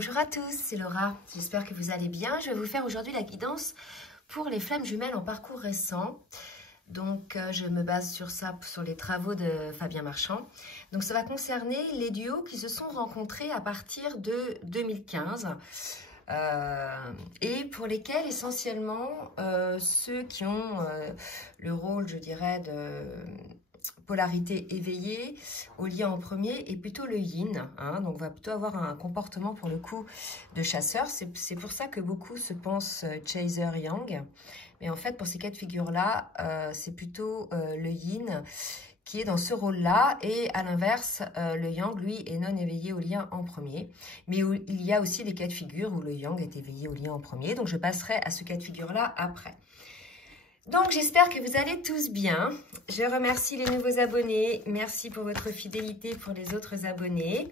Bonjour à tous, c'est Laura, j'espère que vous allez bien. Je vais vous faire aujourd'hui la guidance pour les flammes jumelles en parcours récent. Donc je me base sur ça, sur les travaux de Fabien Marchand. Donc ça va concerner les duos qui se sont rencontrés à partir de 2015 et pour lesquels essentiellement ceux qui ont le rôle, je dirais, de polarité éveillée au lien en premier et plutôt le yin, hein, donc on va plutôt avoir un comportement pour le coup de chasseur. C'est pour ça que beaucoup se pensent chaser yang, mais en fait pour ces cas de figure là c'est plutôt le yin qui est dans ce rôle-là, et à l'inverse, le yang, lui, est non éveillé au lien en premier. Mais il y a aussi des cas de figure où le yang est éveillé au lien en premier, donc je passerai à ce cas de figure-là après. Donc, j'espère que vous allez tous bien. Je remercie les nouveaux abonnés. Merci pour votre fidélité pour les autres abonnés.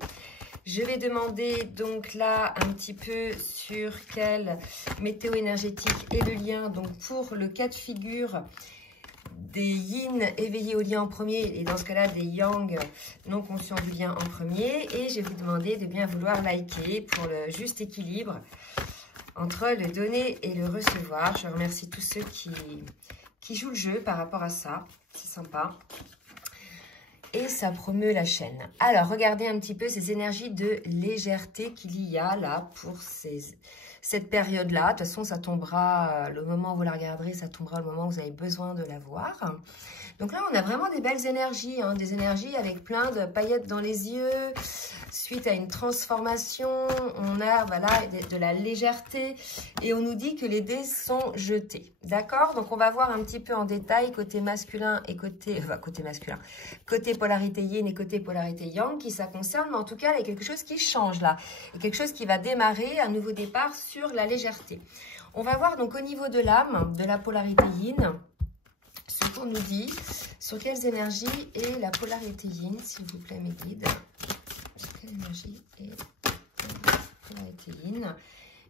Je vais demander donc là un petit peu sur quelle météo énergétique est le lien. Donc, pour le cas de figure des yin éveillés au lien en premier et dans ce cas-là des yang non conscients du lien en premier. Et je vais vous demander de bien vouloir liker pour le juste équilibre entre le donner et le recevoir. Je remercie tous ceux qui jouent le jeu par rapport à ça. C'est sympa. Et ça promeut la chaîne. Alors, regardez un petit peu ces énergies de légèreté qu'il y a là pour cette période-là. De toute façon, ça tombera, le moment où vous la regarderez, ça tombera le moment où vous avez besoin de la voir. Donc là, on a vraiment des belles énergies, hein, des énergies avec plein de paillettes dans les yeux, suite à une transformation. On a voilà, de la légèreté et on nous dit que les dés sont jetés. D'accord? Donc, on va voir un petit peu en détail côté masculin et côté polarité yin et côté polarité yang qui ça concerne. Mais en tout cas, il y a quelque chose qui change là. Il y a quelque chose qui va démarrer, un nouveau départ sur la légèreté. On va voir donc au niveau de l'âme, de la polarité yin, ce qu'on nous dit, sur quelles énergies est la polarité yin, s'il vous plaît mes guides. Sur quelle énergie est la polarité yin?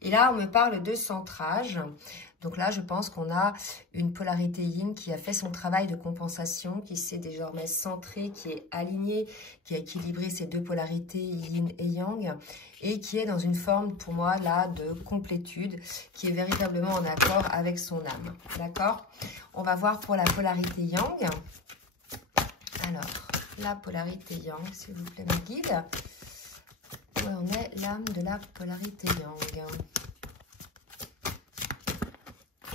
Et là, on me parle de centrage. Donc là, je pense qu'on a une polarité yin qui a fait son travail de compensation, qui s'est désormais centrée, qui est alignée, qui a équilibré ces deux polarités yin et yang, et qui est dans une forme, pour moi, là, de complétude, qui est véritablement en accord avec son âme. D'accord? On va voir pour la polarité yang. Alors, la polarité yang, s'il vous plaît, mes guides. Où on est l'âme de la polarité yang.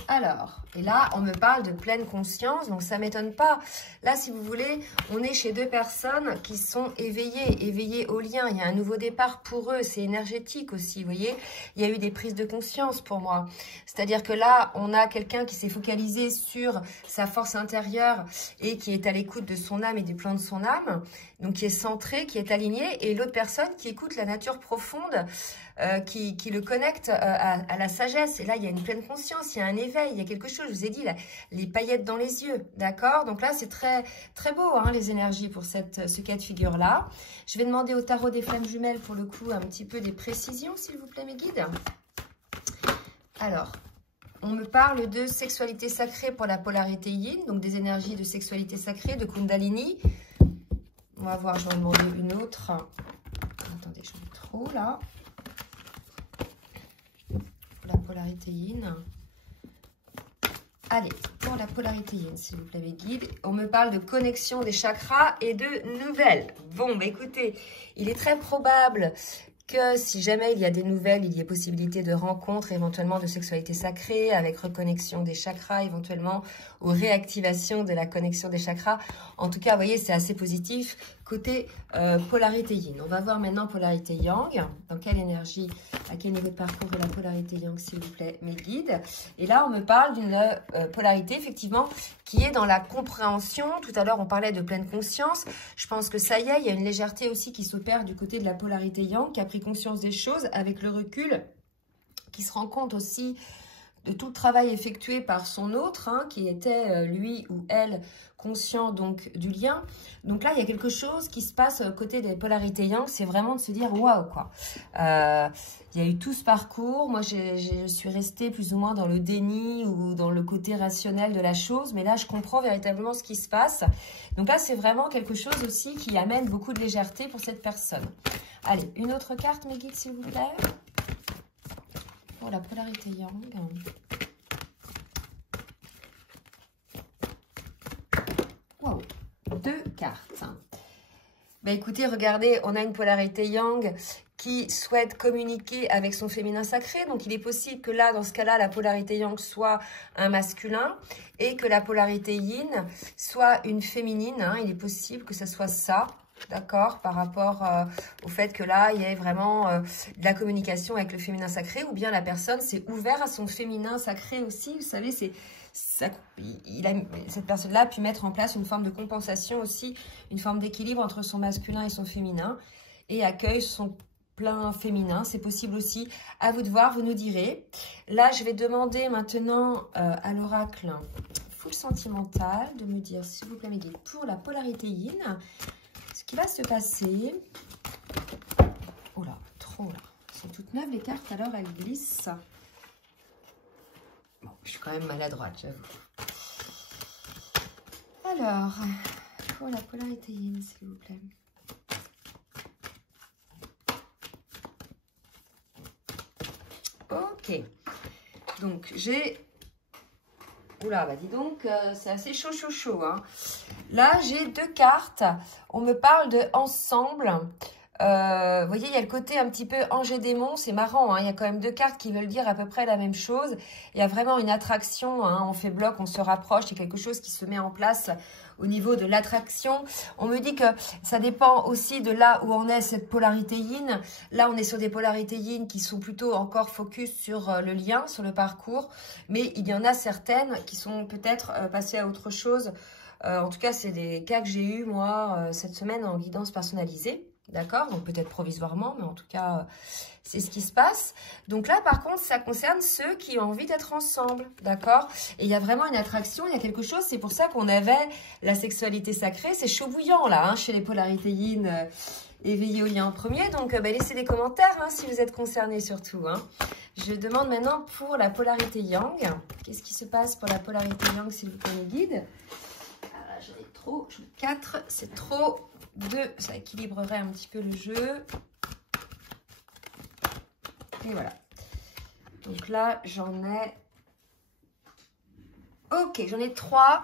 Alors, et là, on me parle de pleine conscience, donc ça ne m'étonne pas. Là, si vous voulez, on est chez deux personnes qui sont éveillées au lien. Il y a un nouveau départ pour eux, c'est énergétique aussi, vous voyez. Il y a eu des prises de conscience pour moi. C'est-à-dire que là, on a quelqu'un qui s'est focalisé sur sa force intérieure et qui est à l'écoute de son âme et du plan de son âme, donc qui est centré, qui est aligné, et l'autre personne qui écoute la nature profonde, qui le connecte à la sagesse. Et là, il y a une pleine conscience, il y a un éveil, il y a quelque chose. Je vous ai dit, là, les paillettes dans les yeux, d'accord? Donc là, c'est très, très beau, hein, les énergies pour ce cas de figure-là. Je vais demander au tarot des flammes jumelles, pour le coup, un petit peu des précisions, s'il vous plaît, mes guides. Alors, on me parle de sexualité sacrée pour la polarité yin, donc des énergies de sexualité sacrée, de kundalini. On va voir, je vais en demander une autre. Attendez, je mets trop, là. La polarité yin. Allez, pour la polarité yin, s'il vous plaît, mes guides. On me parle de connexion des chakras et de nouvelles. Bon, bah écoutez, il est très probable que si jamais il y a des nouvelles, il y ait possibilité de rencontres, éventuellement de sexualité sacrée, avec reconnexion des chakras, éventuellement, ou réactivation de la connexion des chakras. En tout cas, vous voyez, c'est assez positif côté polarité yin. On va voir maintenant polarité yang. Dans quelle énergie, à quel niveau de parcours est la polarité yang, s'il vous plaît, mes guides. Et là, on me parle d'une polarité, effectivement, qui est dans la compréhension. Tout à l'heure, on parlait de pleine conscience. Je pense que ça y est, il y a une légèreté aussi qui s'opère du côté de la polarité yang, qui a pris conscience des choses avec le recul, qui se rend compte aussi de tout le travail effectué par son autre, hein, qui était lui ou elle conscient donc du lien. Donc là, il y a quelque chose qui se passe côté des polarités yang, c'est vraiment de se dire waouh quoi. Il y a eu tout ce parcours, moi je suis restée plus ou moins dans le déni ou dans le côté rationnel de la chose, mais là je comprends véritablement ce qui se passe. Donc là, c'est vraiment quelque chose aussi qui amène beaucoup de légèreté pour cette personne. Allez, une autre carte, mes guides, s'il vous plaît. pour la polarité yang. Wow, 2 cartes. Ben écoutez, regardez, on a une polarité yang qui souhaite communiquer avec son féminin sacré. Donc, il est possible que là, dans ce cas-là, la polarité yang soit un masculin et que la polarité yin soit une féminine. Hein. Il est possible que ce soit ça, d'accord, par rapport au fait que là, il y ait vraiment de la communication avec le féminin sacré, ou bien la personne s'est ouverte à son féminin sacré aussi. Vous savez, cette personne-là a pu mettre en place une forme de compensation aussi, une forme d'équilibre entre son masculin et son féminin, et accueille son plein féminin. C'est possible aussi. À vous de voir, vous nous direz. Là, je vais demander maintenant à l'oracle full sentimental de me dire, s'il vous plaît, mes guides, pour la polarité yin, ce qui va se passer. Oh là, trop là. Elles sont toutes neuves les cartes, alors elles glissent. Bon, je suis quand même maladroite, j'avoue. Alors, pour la polarité yin, s'il vous plaît. Ok, donc j'ai... Oula, bah dis donc, c'est assez chaud. Hein. Là, j'ai 2 cartes. On me parle de ensemble. Vous voyez, il y a le côté un petit peu ange et démon. C'est marrant, hein, il y a quand même 2 cartes qui veulent dire à peu près la même chose. Il y a vraiment une attraction. Hein, on fait bloc, on se rapproche. Il y a quelque chose qui se met en place au niveau de l'attraction. On me dit que ça dépend aussi de là où on est, cette polarité yin. Là, on est sur des polarités yin qui sont plutôt encore focus sur le lien, sur le parcours. Mais il y en a certaines qui sont peut-être passées à autre chose. En tout cas, c'est des cas que j'ai eu moi, cette semaine en guidance personnalisée. D'accord? Donc peut-être provisoirement, mais en tout cas, c'est ce qui se passe. Donc là, par contre, ça concerne ceux qui ont envie d'être ensemble. D'accord? Et il y a vraiment une attraction, il y a quelque chose. C'est pour ça qu'on avait la sexualité sacrée. C'est chaud bouillant là, hein, chez les polarités yin éveillées au lien en premier. Donc laissez des commentaires hein, si vous êtes concernés surtout. Hein. Je demande maintenant pour la polarité yang. Qu'est-ce qui se passe pour la polarité yang, s'il vous plaît, mes guides? Ah, j'en ai trop. 4, c'est trop. 2, ça équilibrerait un petit peu le jeu. Et voilà. Donc là, j'en ai... Ok, j'en ai 3.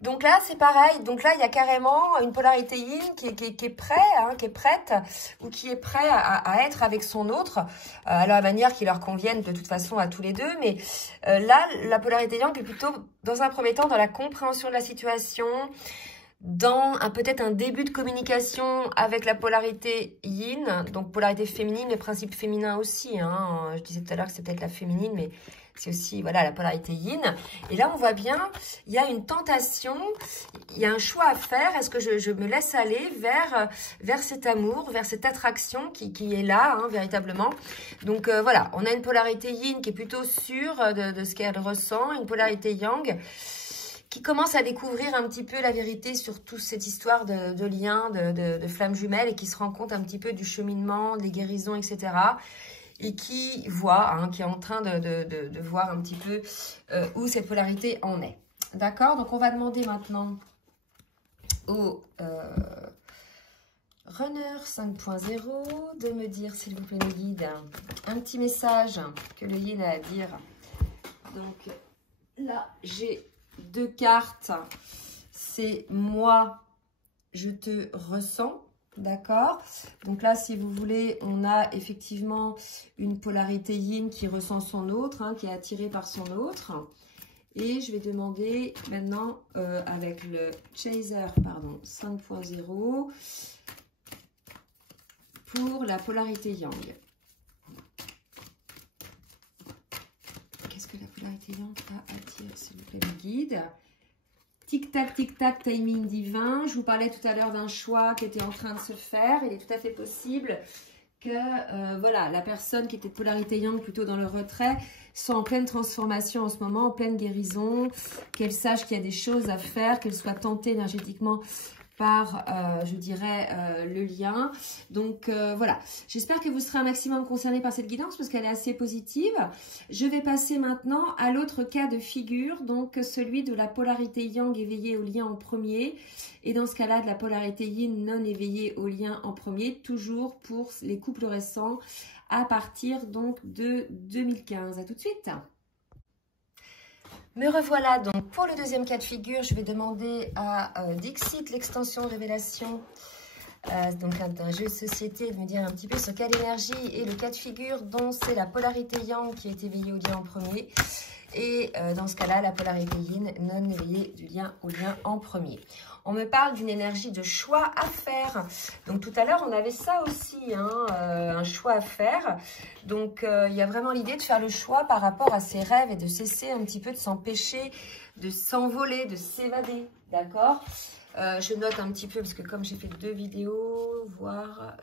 Donc là, c'est pareil. Donc là, il y a carrément une polarité yin qui est prêt, hein, qui est prête, ou qui est prêt à être avec son autre, à la manière qui leur convienne de toute façon à tous les deux. Mais là, la polarité yang est plutôt, dans un premier temps, dans la compréhension de la situation, dans peut-être un début de communication avec la polarité yin, donc polarité féminine, les principes féminins aussi. Hein. Je disais tout à l'heure que c'est peut-être la féminine, mais c'est aussi voilà la polarité yin. Et là, on voit bien, il y a une tentation, il y a un choix à faire. Est-ce que je me laisse aller vers cet amour, vers cette attraction qui est là, hein, véritablement. Donc voilà, on a une polarité yin qui est plutôt sûre de ce qu'elle ressent, une polarité yang qui commence à découvrir un petit peu la vérité sur toute cette histoire de liens, de flammes jumelles, et qui se rend compte un petit peu du cheminement, des guérisons, etc. Et qui voit, hein, qui est en train de voir un petit peu où cette polarité en est. D'accord? Donc, on va demander maintenant au Runner 5.0 de me dire, s'il vous plaît, mes guides, un petit message que le yin a à dire. Donc, là, j'ai 2 cartes, c'est moi, je te ressens, d'accord? Donc là, si vous voulez, on a effectivement une polarité yin qui ressent son autre, hein, qui est attirée par son autre. Et je vais demander maintenant, avec le Chaser, pardon, 5.0, pour la polarité yang. Qu'est-ce que la polarité yang a à dire, s'il vous plaît, mes guides? Tic-tac, timing divin. Je vous parlais tout à l'heure d'un choix qui était en train de se faire. Il est tout à fait possible que voilà, la personne qui était de polarité yang plutôt dans le retrait soit en pleine transformation en ce moment, en pleine guérison, qu'elle sache qu'il y a des choses à faire, qu'elle soit tentée énergétiquement par, je dirais, le lien. Donc, voilà. J'espère que vous serez un maximum concernés par cette guidance parce qu'elle est assez positive. Je vais passer maintenant à l'autre cas de figure, donc celui de la polarité yang éveillée au lien en premier. Et dans ce cas-là, de la polarité yin non éveillée au lien en premier, toujours pour les couples récents à partir donc de 2015. À tout de suite. Me revoilà donc pour le deuxième cas de figure. Je vais demander à Dixit, l'extension révélation, donc un jeu de société, de me dire un petit peu sur quelle énergie est le cas de figure dont c'est la polarité yang qui est éveillée au lien en premier. Et dans ce cas-là, la polarité yin non éveillée du lien au lien en premier. On me parle d'une énergie de choix à faire. Donc tout à l'heure, on avait ça aussi, hein, un choix à faire. Donc il y a vraiment l'idée de faire le choix par rapport à ses rêves et de cesser un petit peu de s'empêcher, de s'envoler, de s'évader. D'accord? Je note un petit peu parce que comme j'ai fait 2 vidéos, voir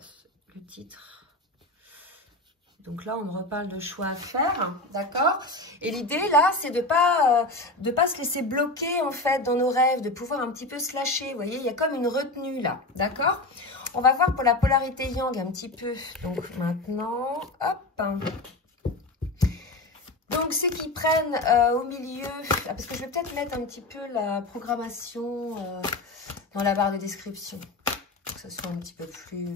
le titre. Donc là, on me reparle de choix à faire, d'accord? Et l'idée, là, c'est de pas se laisser bloquer, en fait, dans nos rêves, de pouvoir un petit peu se lâcher. Vous voyez, il y a comme une retenue, là, d'accord? On va voir pour la polarité yang un petit peu. Donc maintenant, hop. Donc, ceux qui prennent au milieu, parce que je vais peut-être mettre un petit peu la programmation dans la barre de description, pour que ce soit un petit peu plus...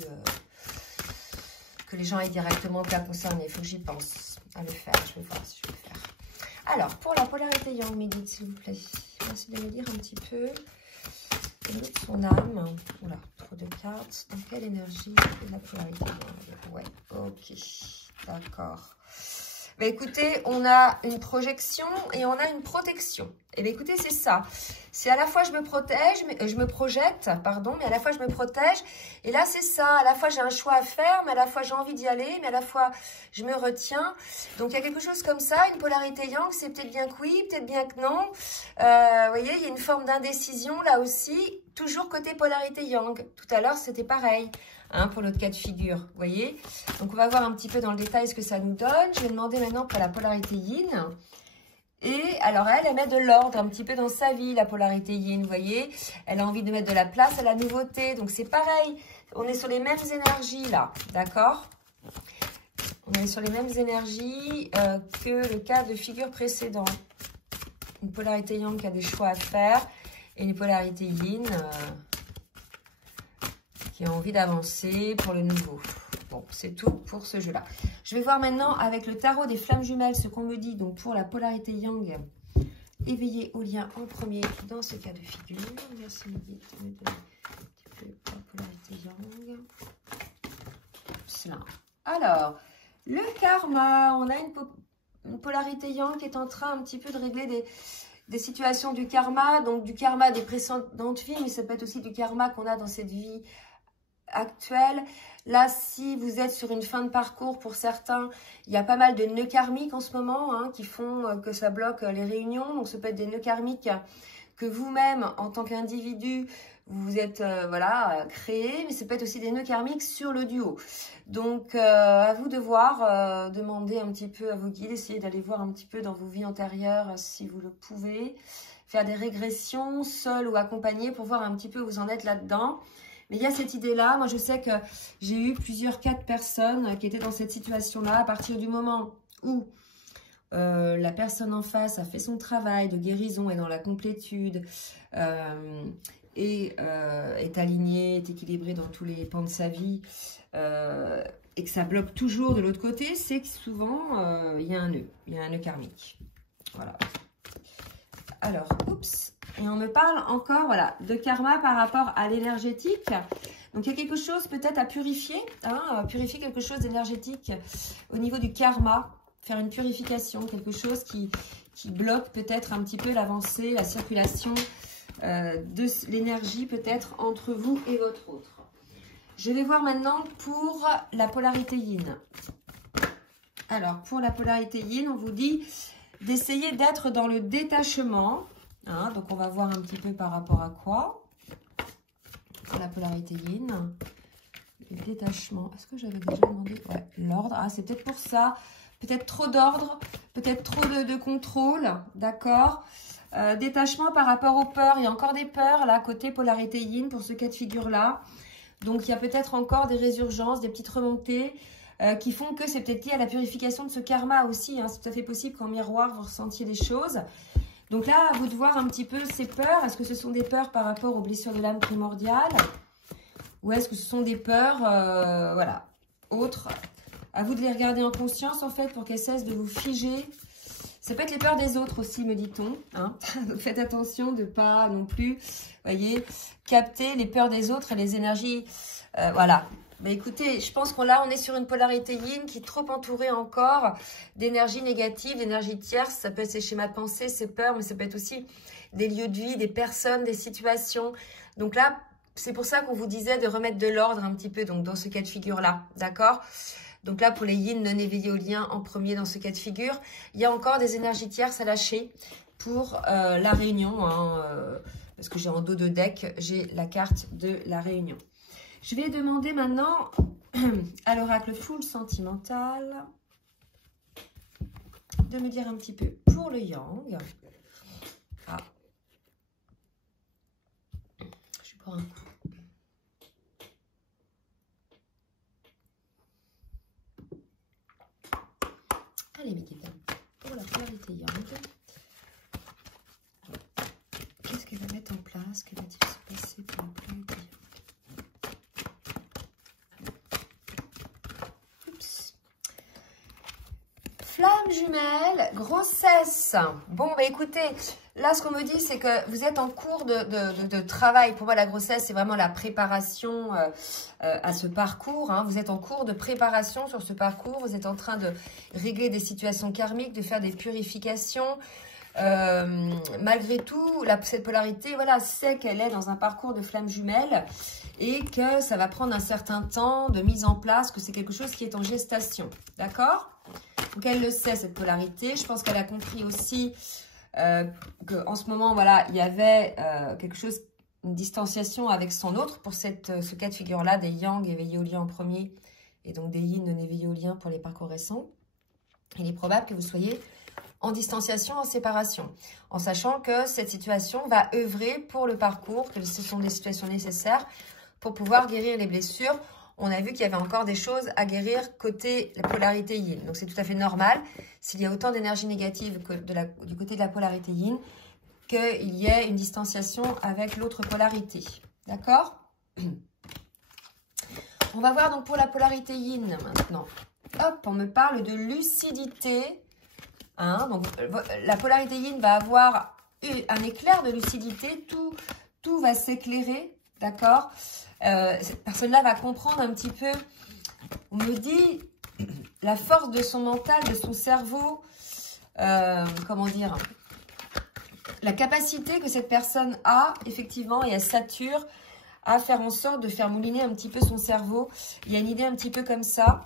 que les gens aient directement le cas concerné. Il faut que j'y pense à le faire. Je vais voir si je vais le faire. Alors, pour la polarité yang, mes guides, s'il vous plaît. Merci de me dire un petit peu. De son âme. Oula, trop de cartes. Dans quelle énergie est la polarité yang? Ouais, ok. D'accord. Bah, écoutez, on a une projection et on a une protection. Et bien, écoutez, c'est ça. C'est à la fois je me protège, mais je me projette, pardon, mais à la fois je me protège. Et là, c'est ça. À la fois j'ai un choix à faire, mais à la fois j'ai envie d'y aller, mais à la fois je me retiens. Donc il y a quelque chose comme ça, une polarité yang, c'est peut-être bien que oui, peut-être bien que non. Vous voyez, il y a une forme d'indécision là aussi, toujours côté polarité yang. Tout à l'heure, c'était pareil. Hein, pour l'autre cas de figure, vous voyez. Donc, on va voir un petit peu dans le détail ce que ça nous donne. Je vais demander maintenant pour la polarité yin. Et alors, elle met de l'ordre un petit peu dans sa vie, la polarité yin, vous voyez. Elle a envie de mettre de la place à la nouveauté. Donc, c'est pareil. On est sur les mêmes énergies, là. D'accord? On est sur les mêmes énergies que le cas de figure précédent. Une polarité yang qui a des choix à faire. Et une polarité yin... qui a envie d'avancer pour le nouveau. Bon, c'est tout pour ce jeu-là. Je vais voir maintenant avec le tarot des flammes jumelles ce qu'on me dit donc pour la polarité yang éveillée au lien en premier dans ce cas de figure. Merci de me donner un petit peu la polarité yang. Cela. Alors, le karma. On a une polarité yang qui est en train un petit peu de régler des situations du karma. Donc, du karma des précédentes vies, mais ça peut être aussi du karma qu'on a dans cette vie actuelle. Là, si vous êtes sur une fin de parcours, pour certains, il y a pas mal de nœuds karmiques en ce moment hein, qui font que ça bloque les réunions. Donc, ça peut être des nœuds karmiques que vous-même, en tant qu'individu, vous êtes voilà, créé, mais ça peut être aussi des nœuds karmiques sur le duo. Donc, à vous de voir, demander un petit peu à vos guides, essayer d'aller voir un petit peu dans vos vies antérieures si vous le pouvez, faire des régressions, seul ou accompagné, pour voir un petit peu où vous en êtes là-dedans. Mais il y a cette idée-là. Moi, je sais que j'ai eu plusieurs cas de personnes qui étaient dans cette situation-là. À partir du moment où la personne en face a fait son travail de guérison, est dans la complétude, et est alignée, est équilibrée dans tous les pans de sa vie, et que ça bloque toujours de l'autre côté, c'est que souvent, il y a un nœud karmique. Voilà. Alors, oups. Et on me parle encore, voilà, de karma par rapport à l'énergétique. Donc, il y a quelque chose peut-être à purifier, hein, purifier quelque chose d'énergétique au niveau du karma, faire une purification, quelque chose qui bloque peut-être un petit peu l'avancée, la circulation de l'énergie peut-être entre vous et votre autre. Je vais voir maintenant pour la polarité yin. Alors, pour la polarité yin, on vous dit d'essayer d'être dans le détachement. Hein, donc, on va voir un petit peu par rapport à quoi. La polarité yin. Le détachement. Est-ce que j'avais déjà demandé? Ouais, l'ordre. Ah, c'est peut-être pour ça. Peut-être trop d'ordre. Peut-être trop de contrôle. D'accord. Détachement par rapport aux peurs. Il y a encore des peurs, là, côté polarité yin pour ce cas de figure-là. Donc, il y a peut-être encore des résurgences, des petites remontées qui font que c'est peut-être lié à la purification de ce karma aussi. Hein. C'est tout à fait possible qu'en miroir, vous ressentiez des choses. Donc là, à vous de voir un petit peu ces peurs. Est-ce que ce sont des peurs par rapport aux blessures de l'âme primordiale? Ou est-ce que ce sont des peurs, voilà, autres? À vous de les regarder en conscience, en fait, pour qu'elles cessent de vous figer. Ça peut être les peurs des autres aussi, me dit-on. Hein. Donc faites attention de ne pas non plus, voyez, capter les peurs des autres et les énergies. Voilà. Mais écoutez, je pense qu'on on est sur une polarité yin qui est trop entourée encore d'énergie négative, d'énergie tierce. Ça peut être ces schémas de pensée, ces peurs, mais ça peut être aussi des lieux de vie, des personnes, des situations. Donc là, c'est pour ça qu'on vous disait de remettre de l'ordre un petit peu donc dans ce cas de figure-là. D'accord ? Donc là, pour les yin non éveillés au lien en premier dans ce cas de figure, il y a encore des énergies tierces à lâcher pour la réunion. Hein, parce que j'ai en dos de deck, j'ai la carte de la réunion. Je vais demander maintenant à l'oracle full sentimental de me dire un petit peu pour le yang. Ah. Je suis pour un coup. Allez, mes guides, pour la polarité yang, qu'est-ce qu'elle va mettre en place? Que va-t-il se passer pour la polarité yang? Oups. Flamme jumelle, grossesse. Bon, bah écoutez, là, ce qu'on me dit, c'est que vous êtes en cours de travail. Pour moi, la grossesse, c'est vraiment la préparation à ce parcours. Hein. Vous êtes en cours de préparation sur ce parcours. Vous êtes en train de régler des situations karmiques, de faire des purifications. Malgré tout, cette polarité, voilà, sait qu'elle est dans un parcours de flamme jumelle et que ça va prendre un certain temps de mise en place, que c'est quelque chose qui est en gestation. D'accord? Donc, elle le sait, cette polarité. Je pense qu'elle a compris aussi qu'en ce moment, voilà, il y avait quelque chose, une distanciation avec son autre pour ce cas de figure-là, des yang éveillés au lien en premier et donc des yin non éveillés au lien pour les parcours récents. Il est probable que vous soyez en distanciation, en séparation, en sachant que cette situation va œuvrer pour le parcours, que ce sont des situations nécessaires pour pouvoir guérir les blessures. On a vu qu'il y avait encore des choses à guérir côté la polarité yin. Donc, c'est tout à fait normal, s'il y a autant d'énergie négative que du côté de la polarité yin, qu'il y ait une distanciation avec l'autre polarité. D'accord? On va voir donc pour la polarité yin maintenant. Hop, on me parle de lucidité. Hein, donc, la polarité yin va avoir un éclair de lucidité. Tout va s'éclairer. D'accord? Cette personne-là va comprendre un petit peu, on me dit, la force de son mental, de son cerveau, comment dire, la capacité que cette personne a, effectivement, et elle sature à faire en sorte de faire mouliner un petit peu son cerveau. Il y a une idée un petit peu comme ça,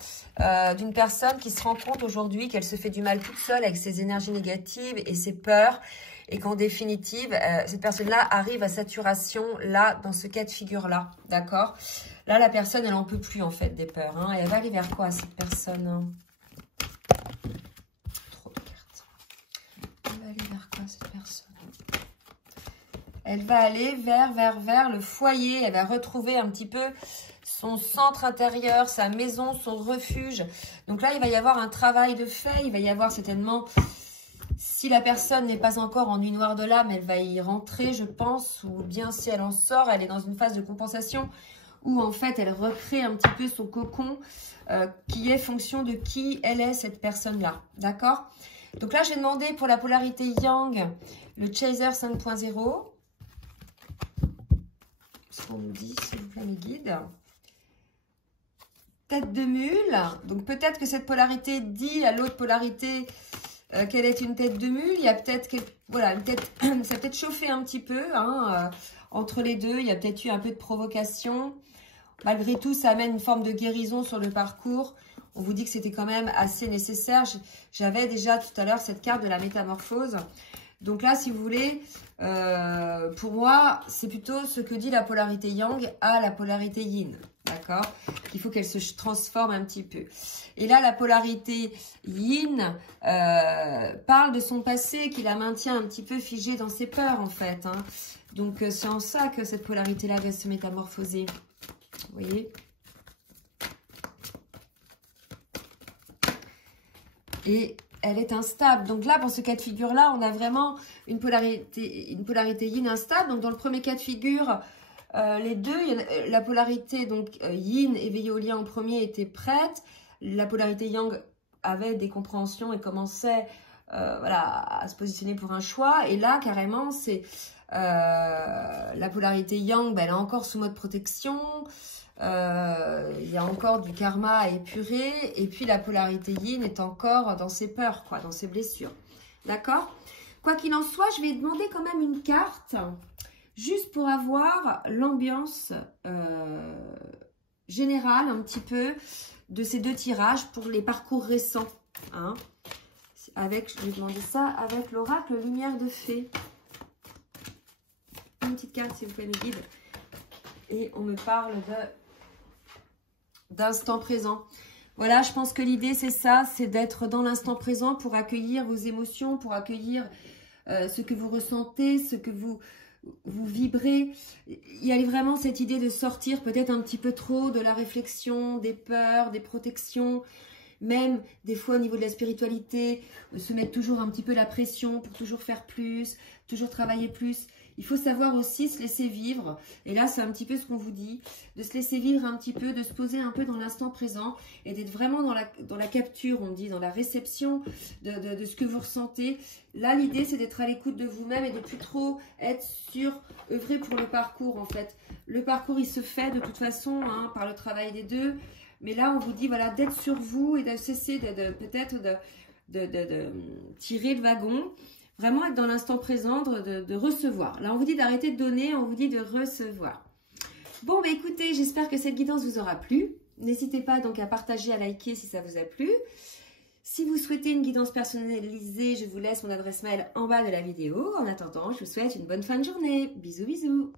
d'une personne qui se rend compte aujourd'hui qu'elle se fait du mal toute seule avec ses énergies négatives et ses peurs, et qu'en définitive, cette personne-là arrive à saturation, là, dans ce cas de figure-là, d'accord? Là, la personne, elle n'en peut plus, en fait, des peurs. Hein, et elle va aller vers quoi, cette personne, hein? Trop de cartes. Elle va aller vers quoi, cette personne? Elle va aller vers le foyer. Elle va retrouver un petit peu son centre intérieur, sa maison, son refuge. Donc là, il va y avoir un travail de fait. Il va y avoir certainement... Si la personne n'est pas encore en nuit noire de l'âme, elle va y rentrer, je pense. Ou bien si elle en sort, elle est dans une phase de compensation où en fait, elle recrée un petit peu son cocon qui est fonction de qui elle est, cette personne-là. D'accord? Donc là, j'ai demandé pour la polarité yang, le Chaser 5.0. Ce qu'on nous dit, s'il vous plaît, mes guides. Tête de mule. Donc peut-être que cette polarité dit à l'autre polarité... qu'elle est une tête de mule, il y a peut-être voilà, une tête, ça a peut-être chauffé un petit peu hein, entre les deux, il y a peut-être eu un peu de provocation. Malgré tout, ça amène une forme de guérison sur le parcours. On vous dit que c'était quand même assez nécessaire. J'avais déjà tout à l'heure cette carte de la métamorphose. Donc là, si vous voulez, pour moi, c'est plutôt ce que dit la polarité yang à la polarité yin. D'accord? Il faut qu'elle se transforme un petit peu. Et là, la polarité yin parle de son passé, qui la maintient un petit peu figée dans ses peurs, en fait. Hein. Donc, c'est en ça que cette polarité-là va se métamorphoser. Vous voyez? Et elle est instable. Donc là, pour ce cas de figure-là, on a vraiment une polarité yin instable. Donc, dans le premier cas de figure, les deux, la polarité donc yin éveillée au lien en premier était prête. La polarité yang avait des compréhensions et commençait voilà, à se positionner pour un choix. Et là, carrément, c'est la polarité yang, ben, elle est encore sous mode protection. Il y a encore du karma à épurer. Et puis, la polarité yin est encore dans ses peurs, quoi, dans ses blessures. D'accord? Quoi qu'il en soit, je vais demander quand même une carte, juste pour avoir l'ambiance générale, un petit peu, de ces deux tirages pour les parcours récents. Hein. Je vais demander ça avec l'oracle Lumière de Fée. Une petite carte, s'il vous plaît, me guide. Et on me parle d'instant présent. Voilà, je pense que l'idée, c'est ça, c'est d'être dans l'instant présent pour accueillir vos émotions, pour accueillir ce que vous ressentez, ce que vous vibrez. Il y a vraiment cette idée de sortir peut-être un petit peu trop de la réflexion, des peurs, des protections, même des fois au niveau de la spiritualité, se mettre toujours un petit peu la pression pour toujours faire plus, toujours travailler plus. Il faut savoir aussi se laisser vivre. Et là, c'est un petit peu ce qu'on vous dit, de se laisser vivre un petit peu, de se poser un peu dans l'instant présent et d'être vraiment dans la capture, on dit, dans la réception de ce que vous ressentez. Là, l'idée, c'est d'être à l'écoute de vous-même et de plus trop être œuvrer pour le parcours, en fait. Le parcours, il se fait de toute façon hein, par le travail des deux. Mais là, on vous dit, voilà, d'être sur vous et de cesser peut-être de tirer le wagon. Vraiment être dans l'instant présent, de recevoir. Là, on vous dit d'arrêter de donner, on vous dit de recevoir. Bon, bah écoutez, j'espère que cette guidance vous aura plu. N'hésitez pas donc à partager, à liker si ça vous a plu. Si vous souhaitez une guidance personnalisée, je vous laisse mon adresse mail en bas de la vidéo. En attendant, je vous souhaite une bonne fin de journée. Bisous, bisous.